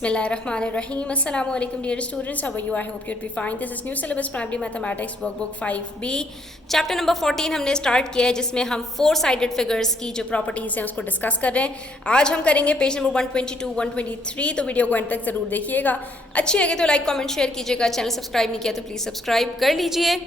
Bismillahirrahmanirrahim. Assalamu alaikum dear students. How are you? I hope you'd be fine. This is new syllabus primary mathematics workbook 5B. Chapter number 14 हमने start किया है जिसमें हम 4 sided figures की जो properties हैं उसको डिस्कस कर रहे हैं. आज हम करेंगे पेज नंबर 122, 123. तो वीडियो को एंड तक ज़रूर देखिएगा. अच्छी लगे तो लाइक कमेंट शेयर कीजिएगा. चैनल सब्सक्राइब नहीं किया तो प्लीज़ सब्सक्राइब कर लीजिए.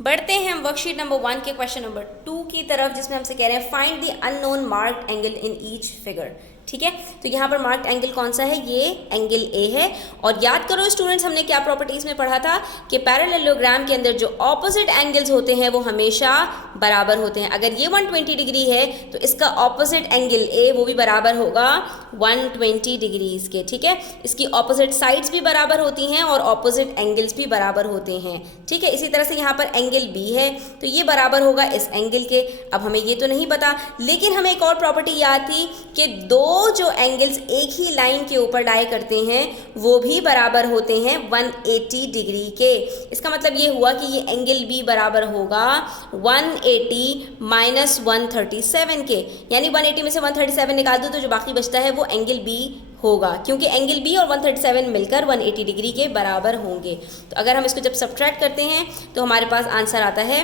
बढ़ते हैं हम वर्कशीट नंबर 1 के क्वेश्चन नंबर 2 की तरफ जिसमें हमसे कह रहे हैं find the unknown marked angle in each figure. ठीक है, तो यहाँ पर मार्क्ड एंगल कौन सा है? ये एंगल ए है. और याद करो स्टूडेंट्स, हमने क्या प्रॉपर्टीज़ में पढ़ा था कि पैरेललोग्राम के अंदर जो ऑपोजिट एंगल्स होते हैं वो हमेशा बराबर होते हैं. अगर ये 120 डिग्री है तो इसका ऑपोजिट एंगल ए वो भी बराबर होगा 120 डिग्रीज के. ठीक है, इसकी ऑपोजिट साइड्स भी बराबर होती हैं और ऑपोजिट एंगल्स भी बराबर होते हैं. ठीक है, इसी तरह से यहाँ पर एंगल बी है तो ये बराबर होगा इस एंगल के. अब हमें ये तो नहीं पता, लेकिन हमें एक और प्रॉपर्टी याद थी कि दो जो एंगल्स एक ही लाइन के ऊपर लाई करते हैं वो भी बराबर होते हैं 180 डिग्री के. इसका मतलब ये हुआ कि ये एंगल बी बराबर होगा 180 माइनस 137 के. यानी 180 में से 137 निकाल दो तो जो बाकी बचता है वो एंगल बी होगा, क्योंकि एंगल बी और 137 मिलकर 180 डिग्री के बराबर होंगे. तो अगर हम इसको जब सब्ट्रैक्ट करते हैं तो हमारे पास आंसर आता है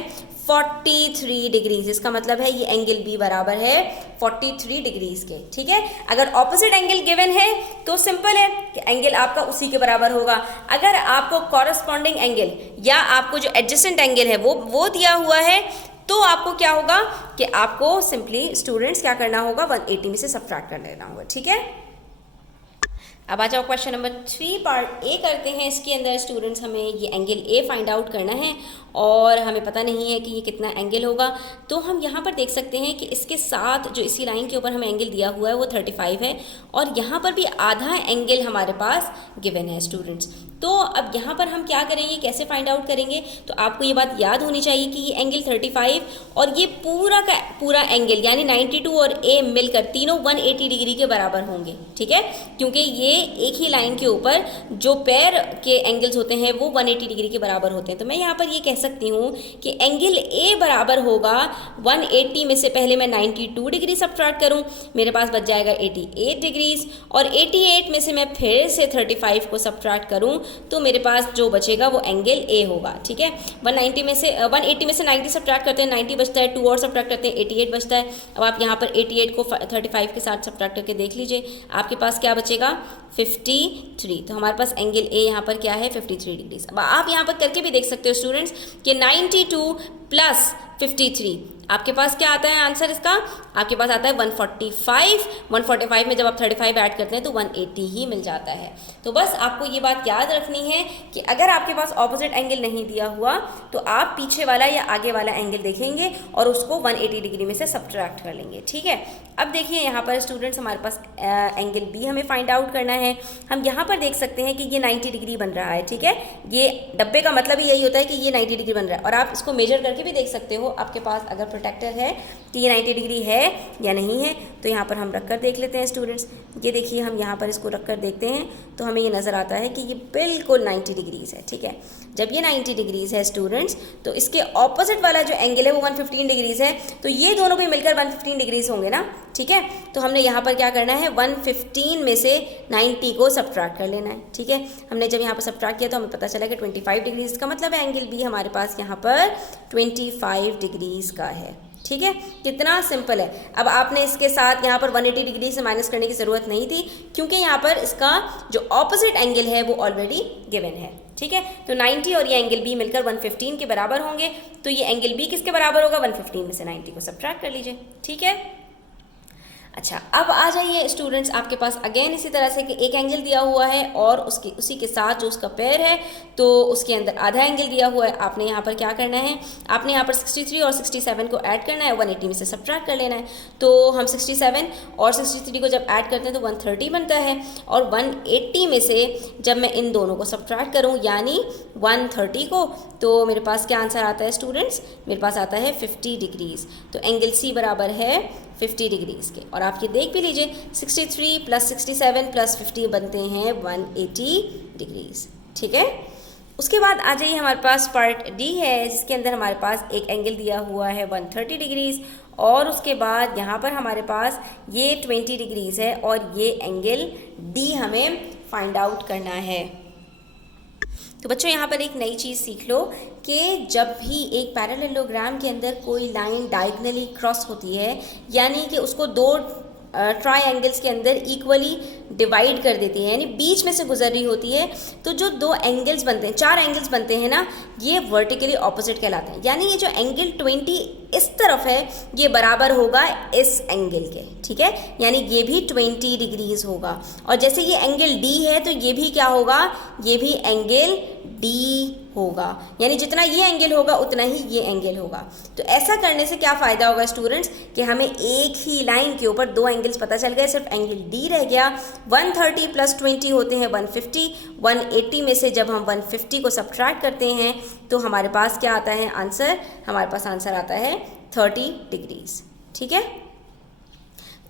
43 डिग्रीज. इसका मतलब है ये एंगल बी बराबर है 43 डिग्रीज के. ठीक है, अगर ऑपोजिट एंगल गिवन है तो सिंपल है कि एंगल आपका उसी के बराबर होगा. अगर आपको कॉरस्पॉन्डिंग एंगल या आपको जो एडजेसेंट एंगल है वो दिया हुआ है तो आपको क्या होगा कि आपको सिंपली स्टूडेंट्स क्या करना होगा, 180 में से सब्ट्रैक्ट कर लेना होगा. ठीक है, अब आ जाओ क्वेश्चन नंबर 3 पार्ट ए करते हैं. इसके अंदर स्टूडेंट्स हमें ये एंगल ए फाइंड आउट करना है और हमें पता नहीं है कि ये कितना एंगल होगा. तो हम यहाँ पर देख सकते हैं कि इसके साथ जो इसी लाइन के ऊपर हमें एंगल दिया हुआ है वो 35 है और यहाँ पर भी आधा एंगल हमारे पास गिवन है स्टूडेंट्स. तो अब यहाँ पर हम क्या करेंगे, कैसे फाइंड आउट करेंगे? तो आपको ये बात याद होनी चाहिए कि ये एंगल 35 और ये पूरा का पूरा एंगल यानी 92 और ए मिलकर तीनों 180 डिग्री के बराबर होंगे. ठीक है, क्योंकि ये एक ही लाइन के ऊपर जो पेयर के एंगल्स होते हैं वो 180 डिग्री के बराबर होते हैं. तो मैं यहाँ पर ये कह सकती हूँ कि एंगल ए बराबर होगा 180 में से पहले मैं 92 डिग्री सब्ट्रैक्ट करूँ, मेरे पास बच जाएगा 88 डिग्रीज और 88 में से मैं फिर से 35 को सब्ट्रैक्ट करूँ तो मेरे पास जो बचेगा वो एंगल ए होगा. ठीक है, 180 में से 90 सब्ट्रैक्ट करते हैं, 90 बचता है, 2 और सब्ट्रैक्ट करते हैं, 88 बचता है. अब आप यहाँ पर 88 को 35 के साथ सब्ट्रैक्ट करके देख लीजिए, आपके पास क्या बचेगा 53. तो हमारे पास एंगल ए यहाँ पर क्या है 53 डिग्रीज. अब आप यहाँ पर करके भी देख सकते हो स्टूडेंट्स कि 92 प्लस 53 आपके पास क्या आता है आंसर इसका? आपके पास आता है 145. 145 में जब आप 35 ऐड करते हैं तो 180 ही मिल जाता है. तो बस आपको ये बात याद रखनी है कि अगर आपके पास ऑपोजिट एंगल नहीं दिया हुआ तो आप पीछे वाला या आगे वाला एंगल देखेंगे और उसको 180 डिग्री में से सब्ट्रैक्ट कर लेंगे. ठीक है, अब देखिए यहाँ पर स्टूडेंट्स हमारे पास एंगल बी हमें फाइंड आउट करना है. हम यहाँ पर देख सकते हैं कि ये 90 डिग्री बन रहा है. ठीक है, ये डब्बे का मतलब ही यही होता है कि ये 90 डिग्री बन रहा है और आप इसको मेजर करके भी देख सकते हो आपके पास अगर प्रोटेक्टर है कि ये 90 डिग्री है या नहीं है. तो यहाँ पर हम रखकर देख लेते हैं स्टूडेंट्स. ये देखिए हम यहाँ पर इसको रखकर देखते हैं तो हमें ये नज़र आता है कि ये बिल्कुल 90 डिग्रीज़ है. ठीक है, जब ये 90 डिग्रीज़ है स्टूडेंट्स तो इसके ऑपोजिट वाला जो एंगल है वो 115 डिग्रीज़ है. तो ये दोनों भी मिलकर 115 डिग्रीज़ होंगे ना. ठीक है, तो हमने यहाँ पर क्या करना है 115 में से 90 को सब्ट्रैक्ट कर लेना है. ठीक है, हमने जब यहाँ पर सब्ट्रैक्ट किया तो हमें पता चला कि 25 डिग्रीज़ का मतलब है एंगल बी हमारे पास यहाँ पर 25 डिग्रीज़ का है. ठीक है, कितना सिंपल है. अब आपने इसके साथ यहाँ पर 180 डिग्री से माइनस करने की ज़रूरत नहीं थी क्योंकि यहाँ पर इसका जो ऑपोजिट एंगल है वो ऑलरेडी गिवन है. ठीक है, तो 90 और ये एंगल बी मिलकर 115 के बराबर होंगे. तो ये एंगल बी किसके बराबर होगा? 115 में से 90 को सब्ट्रैक्ट कर लीजिए. ठीक है, अच्छा अब आ जाइए स्टूडेंट्स, आपके पास अगेन इसी तरह से कि एक एंगल दिया हुआ है और उसी के साथ जो उसका पेयर है तो उसके अंदर आधा एंगल दिया हुआ है. आपने यहाँ पर क्या करना है, आपने यहाँ पर 63 और 67 को ऐड करना है, 180 में से सब्ट्रैक्ट कर लेना है. तो हम 67 और 63 को जब ऐड करते हैं तो 130 बनता है और 180 में से जब मैं इन दोनों को सब्ट्रैक्ट करूँ यानी 130 को, तो मेरे पास क्या आंसर आता है स्टूडेंट्स? मेरे पास आता है 50 डिग्रीज़. तो एंगल सी बराबर है 50 डिग्रीज़ के. और आप ये देख भी लीजिए 63 प्लस 67 प्लस 50 बनते हैं 180 डिग्रीज़. ठीक है, उसके बाद आ जाइए हमारे पास पार्ट डी है जिसके अंदर हमारे पास एक एंगल दिया हुआ है 130 डिग्रीज़ और उसके बाद यहाँ पर हमारे पास ये 20 डिग्रीज़ है और ये एंगल डी हमें फाइंड आउट करना है। तो बच्चों यहाँ पर एक नई चीज़ सीख लो कि जब भी एक पैरेललोग्राम के अंदर कोई लाइन डायगनली क्रॉस होती है, यानी कि उसको दो ट्रायंगल्स के अंदर इक्वली डिवाइड कर देती है, यानी बीच में से गुजर रही होती है, तो जो दो एंगल्स बनते हैं, चार एंगल्स बनते हैं ना, ये वर्टिकली ऑपोजिट कहलाते हैं। यानी ये जो एंगल 20 इस तरफ है ये बराबर होगा इस एंगल के, ठीक है, यानी ये भी 20 डिग्रीज होगा। और जैसे ये एंगल डी है तो ये भी क्या होगा, ये भी एंगल डी होगा, यानी जितना ये एंगल होगा उतना ही ये एंगल होगा। तो ऐसा करने से क्या फ़ायदा होगा स्टूडेंट्स कि हमें एक ही लाइन के ऊपर दो एंगल्स पता चल गए, सिर्फ एंगल डी रह गया। 130 + 20 होते हैं 150। 180 में से जब हम 150 को सब्ट्रैक्ट करते हैं तो हमारे पास क्या आता है आंसर, हमारे पास आंसर आता है 30 डिग्रीज, ठीक है।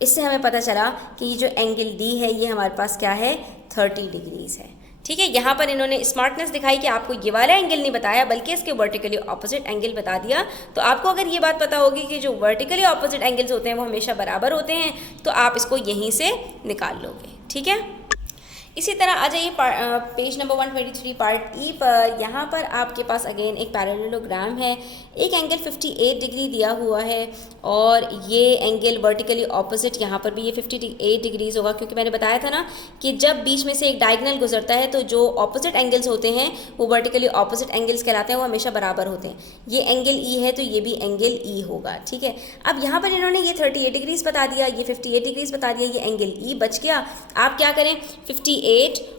इससे हमें पता चला कि ये जो एंगल डी है ये हमारे पास क्या है, 30 डिग्रीज है, ठीक है। यहाँ पर इन्होंने स्मार्टनेस दिखाई कि आपको ये वाला एंगल नहीं बताया बल्कि इसके वर्टिकली ऑपोजिट एंगल बता दिया। तो आपको अगर ये बात पता होगी कि जो वर्टिकली ऑपोजिट एंगल्स होते हैं वो हमेशा बराबर होते हैं, तो आप इसको यहीं से निकाल लोगे, ठीक है। इसी तरह आ जाइए पेज नंबर 123 पार्ट ई पर। यहाँ पर आपके पास अगेन एक पैरेललोग्राम है, एक एंगल 58 डिग्री दिया हुआ है और ये एंगल वर्टिकली ऑपोजिट, यहाँ पर भी ये 58 डिग्रीज होगा, क्योंकि मैंने बताया था ना कि जब बीच में से एक डायगोनल गुजरता है तो जो ऑपोजिट एंगल्स होते हैं वो वर्टिकली ऑपोजिट एंगल्स कहलाते हैं, वो हमेशा बराबर होते हैं। ये एंगल ई है तो ये भी एंगल ई होगा, ठीक है। अब यहाँ पर इन्होंने ये 38 डिग्रीज बता दिया, ये 58 डिग्रीज बता दिया, ये एंगल ई बच गया। आप क्या करें, 58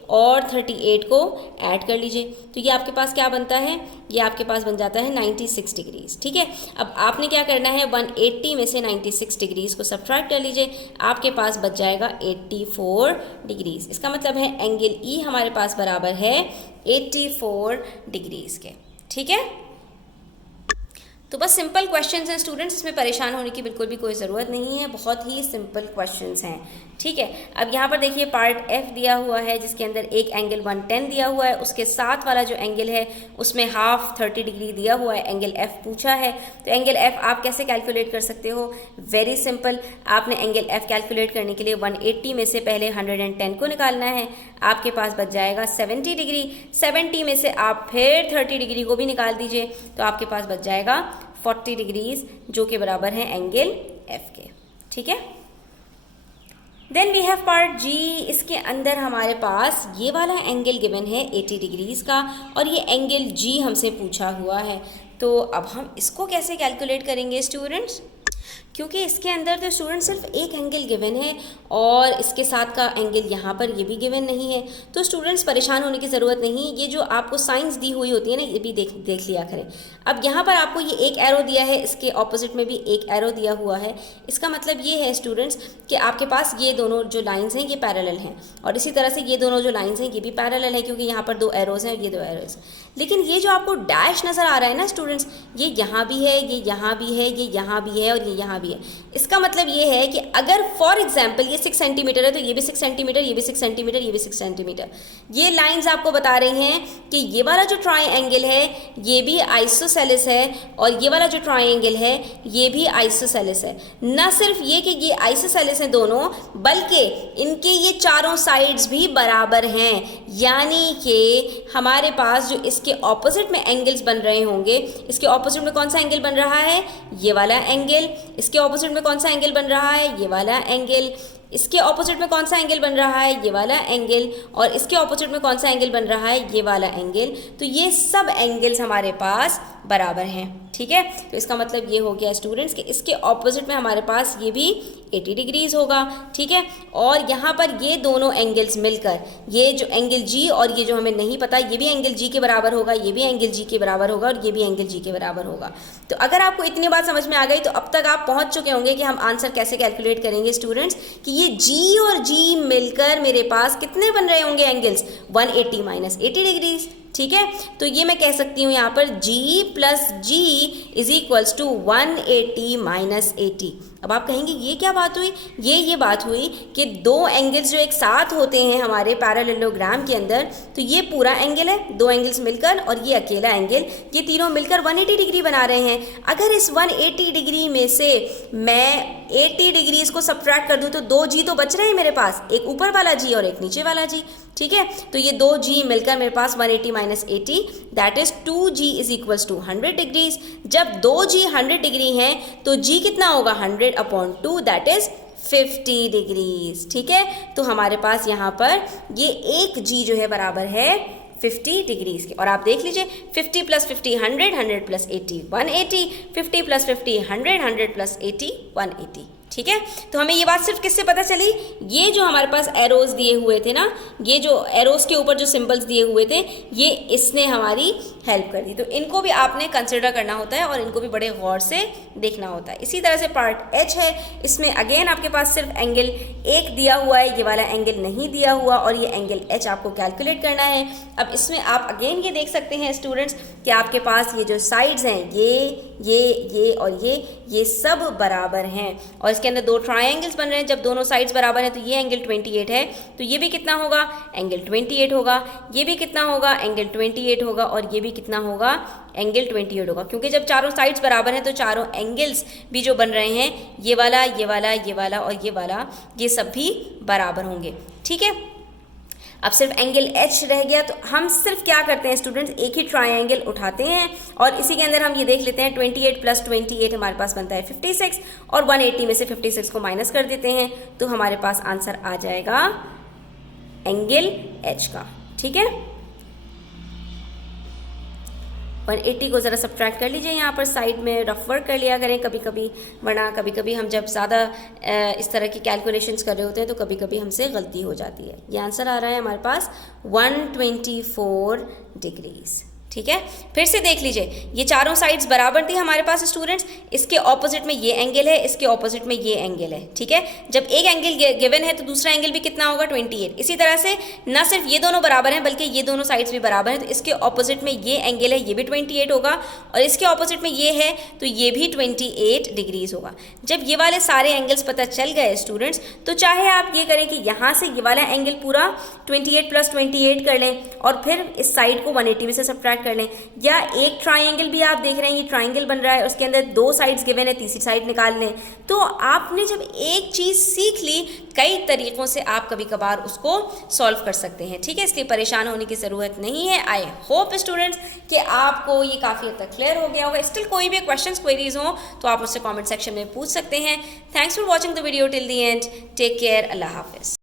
और 38 को ऐड कर लीजिए, तो ये आपके पास क्या बनता है, ये आपके पास बन जाता है 96 डिग्रीज, ठीक है। अब आपने क्या करना है, 180 में से 96 डिग्रीज को सब्ट्रैक्ट कर लीजिए, आपके पास बच जाएगा 84 डिग्रीज। इसका मतलब है एंगल ई हमारे पास बराबर है 84 डिग्रीज के, ठीक है। तो बस सिंपल क्वेश्चंस हैं स्टूडेंट्स, इसमें परेशान होने की बिल्कुल भी कोई ज़रूरत नहीं है, बहुत ही सिंपल क्वेश्चंस हैं, ठीक है। अब यहाँ पर देखिए पार्ट एफ दिया हुआ है जिसके अंदर एक एंगल 110 दिया हुआ है, उसके साथ वाला जो एंगल है उसमें हाफ 30 डिग्री दिया हुआ है, एंगल एफ पूछा है। तो एंगल एफ आप कैसे कैलकुलेट कर सकते हो, वेरी सिंपल। आपने एंगल एफ कैलकुलेट करने के लिए 180 में से पहले 110 को निकालना है, आपके पास बच जाएगा 70 डिग्री। 70 में से आप फिर 30 डिग्री को भी निकाल दीजिए, तो आपके पास बच जाएगा 40 डिग्रीज, जो कि बराबर है एंगल एफ के, ठीक है। देन वी हैव पार्ट जी। इसके अंदर हमारे पास ये वाला एंगल गिवन है 80 डिग्रीज का और ये एंगल जी हमसे पूछा हुआ है। तो अब हम इसको कैसे कैलकुलेट करेंगे स्टूडेंट्स, क्योंकि इसके अंदर तो स्टूडेंट सिर्फ एक एंगल गिवन है और इसके साथ का एंगल यहाँ पर ये भी गिवन नहीं है। तो स्टूडेंट्स परेशान होने की ज़रूरत नहीं, ये जो आपको साइंस दी हुई होती है ना, ये भी देख लिया करें। अब यहाँ पर आपको ये एक एरो दिया है, इसके ऑपोजिट में भी एक एरो दिया हुआ है। इसका मतलब ये है स्टूडेंट्स कि आपके पास ये दोनों जो लाइन्स हैं ये पैरेलल हैं और इसी तरह से ये दोनों जो लाइन्स हैं ये भी पैरेलल है, क्योंकि यहाँ पर दो एरोज़ हैं, ये दो एरोज़। लेकिन ये जो आपको डैश नज़र आ रहा है ना स्टूडेंट्स, ये यहाँ भी है, ये यहाँ भी है, ये यहाँ भी है और ये यहाँ भी है। इसका मतलब ये है कि अगर फॉर एग्जांपल ये 6 सेंटीमीटर है तो ये भी 6 सेंटीमीटर, ये भी 6 सेंटीमीटर, ये भी 6 सेंटीमीटर। ये लाइंस आपको बता रही हैं कि ये वाला जो ट्रायंगल है ये भी आइसोसेलेस है और ये वाला जो ट्रायंगल है ये भी आइसोसेलेस है। न सिर्फ ये कि ये आइसोसेलेस हैं दोनों, बल्कि इनके ये चारों साइड्स भी बराबर हैं, यानी कि हमारे पास जो इसके ऑपोजिट में एंगल्स बन रहे होंगे, इसके ऑपोजिट में कौन सा एंगल बन रहा है, ये वाला एंगल। इसके ऑपोजिट में कौन सा एंगल बन रहा है, ये वाला एंगल। इसके ऑपोजिट में कौन सा एंगल बन रहा है, ये वाला एंगल। और इसके ऑपोजिट में कौन सा एंगल बन रहा है, ये वाला एंगल। तो ये सब एंगल्स हमारे पास बराबर हैं, ठीक है। तो इसका मतलब ये हो गया स्टूडेंट्स कि इसके ऑपोजिट में हमारे पास ये भी 80 डिग्रीज होगा, ठीक है। और यहाँ पर ये दोनों एंगल्स मिलकर, ये जो एंगल जी और ये जो हमें नहीं पता, ये भी एंगल जी के बराबर होगा, ये भी एंगल जी के बराबर होगा और ये भी एंगल जी के बराबर होगा। तो अगर आपको इतनी बात समझ में आ गई तो अब तक आप पहुँच चुके होंगे कि हम आंसर कैसे कैलकुलेट करेंगे स्टूडेंट्स, कि ये जी और जी मिलकर मेरे पास कितने बन रहे होंगे एंगल्स, 180 माइनस 80 डिग्रीज, ठीक है। तो ये मैं कह सकती हूँ यहाँ पर G plus G is equals to 180 minus 80। अब आप कहेंगे ये क्या बात हुई, ये बात हुई कि दो एंगल्स जो एक साथ होते हैं हमारे पैरेललोग्राम के अंदर, तो ये पूरा एंगल है, दो एंगल्स मिलकर, और ये अकेला एंगल, ये तीनों मिलकर 180 डिग्री बना रहे हैं। अगर इस 180 डिग्री में से मैं 80 डिग्रीज को सब्ट्रैक्ट कर दूं तो 2 G तो बच रहे हैं मेरे पास, एक ऊपर वाला G और एक नीचे वाला G। ठीक है। तो ये 2g मिलकर मेरे पास 180 minus 80 that is 2g is equals to 100 degrees. जब 2g 100 डिग्री है तो g कितना होगा 100/2 दैट इज 50 डिग्रीज। ठीक है, तो हमारे पास यहाँ पर ये एक g जो है बराबर है 50 डिग्रीज के। और आप देख लीजिए 50 प्लस 50 100, 100 प्लस 80 180, 50 प्लस 50 100, 100 प्लस 80 180। ठीक है, तो हमें ये बात सिर्फ किससे पता चली, ये जो हमारे पास एरोज दिए हुए थे ना, ये जो एरोज के ऊपर जो सिंबल्स दिए हुए थे, ये इसने हमारी हेल्प कर दी। तो इनको भी आपने कंसिडर करना होता है और इनको भी बड़े गौर से देखना होता है। इसी तरह से पार्ट एच है, इसमें अगेन आपके पास सिर्फ एंगल एक दिया हुआ है, ये वाला एंगल नहीं दिया हुआ और ये एंगल एच आपको कैलकुलेट करना है। अब इसमें आप अगेन ये देख सकते हैं स्टूडेंट्स कि आपके पास ये जो साइड्स हैं ये और ये सब बराबर हैं और इसके अंदर दो ट्रायंगल्स बन रहे हैं। जब दोनों साइड्स बराबर हैं तो ये एंगल 28 है, तो ये भी कितना होगा एंगल 28 होगा, ये भी कितना होगा एंगल 28 होगा और ये भी कितना होगा एंगल 28 होगा। क्योंकि जब चारों साइड्स बराबर हैं तो चारों एंगल्स भी जो बन रहे हैं ये वाला ये वाला ये वाला और ये वाला ये सब भी बराबर होंगे। ठीक है, अब सिर्फ एंगल एच रह गया, तो हम सिर्फ क्या करते हैं स्टूडेंट्स, एक ही ट्रायंगल उठाते हैं और इसी के अंदर हम ये देख लेते हैं 28 प्लस 28 हमारे पास बनता है 56 और 180 में से 56 को माइनस कर देते हैं तो हमारे पास आंसर आ जाएगा एंगल एच का। ठीक है, 180 को ज़रा सब्ट्रैक्ट कर लीजिए, यहाँ पर साइड में रफ वर्क कर लिया करें कभी कभी, वरना कभी कभी हम जब ज़्यादा इस तरह की कैलकुलेशंस कर रहे होते हैं तो कभी कभी हमसे गलती हो जाती है। ये आंसर आ रहा है हमारे पास 124 डिग्रीज। ठीक है, फिर से देख लीजिए ये चारों साइड्स बराबर थी हमारे पास स्टूडेंट्स, इसके ऑपोजिट में ये एंगल है, इसके ऑपोजिट में ये एंगल है। ठीक है, जब एक एंगल गिवन है तो दूसरा एंगल भी कितना होगा 28। इसी तरह से ना सिर्फ ये दोनों बराबर हैं बल्कि ये दोनों साइड्स भी बराबर हैं, तो इसके ऑपोजिट में ये एंगल है, ये भी 28 होगा और इसके ऑपोजिट में ये है तो ये भी 28 डिग्रीज होगा। जब ये वाले सारे एंगल्स पता चल गए स्टूडेंट्स तो चाहे आप ये करें कि यहाँ से ये वाला एंगल पूरा 28 प्लस 28 कर लें और फिर इस साइड को 180 में से सब्ट्रैक्ट कर लें, या एक ट्रायंगल भी आप देख रहे हैं ये ट्रायंगल बन रहा है उसके अंदर दो साइड्स गिवन है, तीसरी साइड निकाल लें। तो आपने जब एक चीज़ सीख ली कई तरीक़ों से आप कभी कभार उसको सॉल्व कर सकते हैं। ठीक है, इसलिए परेशान होने की ज़रूरत नहीं है। आई होप स्टूडेंट्स कि आपको ये काफ़ी हद तक क्लियर हो गया होगा। स्टिल कोई भी क्वेश्चंस क्वेरीज हो तो आप मुझसे कमेंट सेक्शन में पूछ सकते हैं। Thanks for watching the video till the end. Take care, अल्लाह हाफिज़।